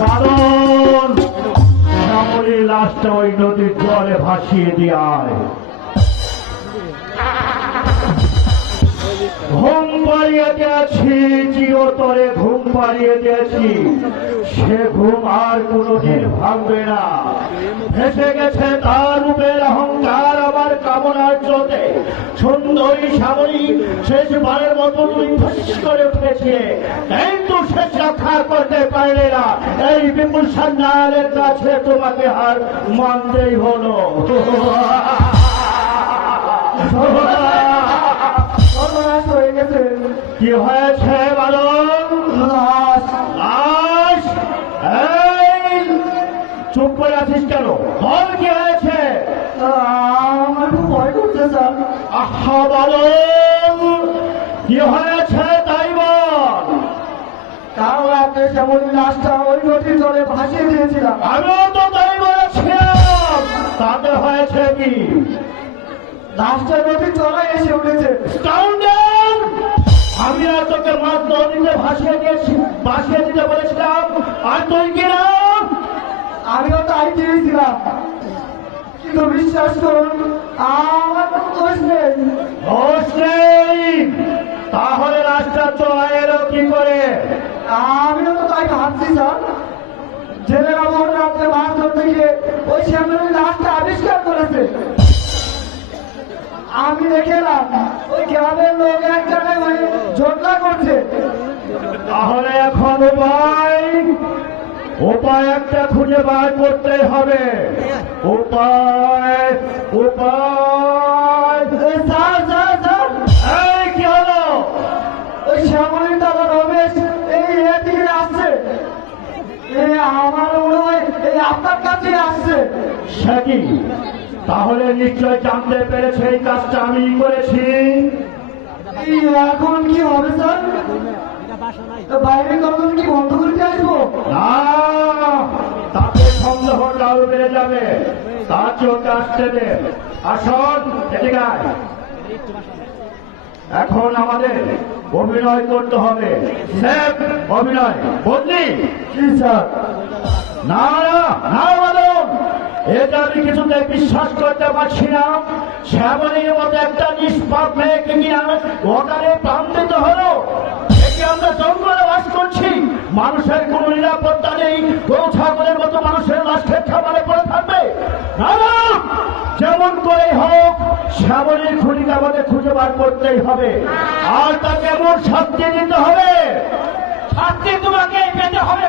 কারণ শ্যামলীর লাশটা ওই নদীর জলে ভাসিয়ে দেয়। ঘুম পাড়িয়ে দিয়েছি, চিরতরে ঘুম পাড়িয়ে দিয়েছি, সে ঘুম আর কোনদিন ভাঙবে না। ভেসে গেছে তার রূপের অহংকার, আমার কামনার জোতে সুন্দরী শ্যামলী শেষবারের মতো তুই ফস করে উঠেছে, কিন্তু শেষ রক্ষা করতে পারলে না। এই বিপুল সান্যালের কাছে তোমাকে হার মানতেই হলো। কি হয়েছে বালক? লাশ? এই চুপ করে আছিস কেন? বল কি হয়েছে? আমার খুব ভয় করছে স্যার। আহা বালক, কি হয়েছে তাই বল। কাল রাতে শ্যামলীর লাশটা ওই নদীর জলে ভাসিয়ে দিয়েছিলাম। আমিও তো তাই বলেছিলাম, তাতে হয়েছে কি? লাশটা নদীর তলায় এসে উঠেছে। স্কাউন্ডার! আমি আর তোকে মাছ নদীতে ভাসিয়ে দিতে বলেছিলাম, আর তুই কিনা? আমিও তাই চেয়েছিলাম, কিন্তু বিশ্বাস করুন আমার কোনো দোষ নেই। দোষ নেই? তাহলে রাস্তা চলে এলো কি করে? আমিও তো তাই ভাবছি স্যার। জেলেরা ভোর রাত্রে মাছ ধরতে গিয়ে ওই শ্যামলীর লাশটা আবিষ্কার করেছে। আমি দেখলাম ওই গ্রামের লোক এক জায়গায় হয়ে ঝগড়া করছে। তাহলে এখন উপায় একটা খুঁজে বার করতে হবে। উপায় উপায় স্যার স্যার স্যার, এই কি হলো? ওই শ্যামলীর দাদা রমেশ এই এদিকে আসছে। আমার মনে হয় এই আপনার কাছে আসছে। সে কি? তাহলে নিশ্চয় জানতে পেরেছে এই কাজটা আমি করেছি। এখন কি হবে স্যার? বাইরে কখন কি বন্ধ করতে আসবো? না, তাতে সন্দেহটাও বেড়ে যাবে। তার চোখে আসতে দে। আসন, এদিকে আয়। এখন আমাদের অভিনয় করতে হবে। স্যার, অভিনয় বদলি। কি স্যার? না না না বাদন, এটা আমি কিছুতে বিশ্বাস করতে পারছি না। শ্যামলীর মতো একটা নিষ্পাপ মেয়েকে নিয়ে ওখানে প্রাণ দিতে হলো। একে আমরা জঙ্গলে বাস করছি, মানুষের কোন নিরাপত্তা নেই, গরু ছাগলের মতো মানুষের লাশ খেয়ে খাবারে পড়ে থাকবে। না না, যেমন করে হোক শ্যামলীর খুনিকে আমাদের খুঁজে বার করতেই হবে, আর তাকে এমন শাস্তি দিতে হবে, শাস্তি তোমাকে পেতে হবে।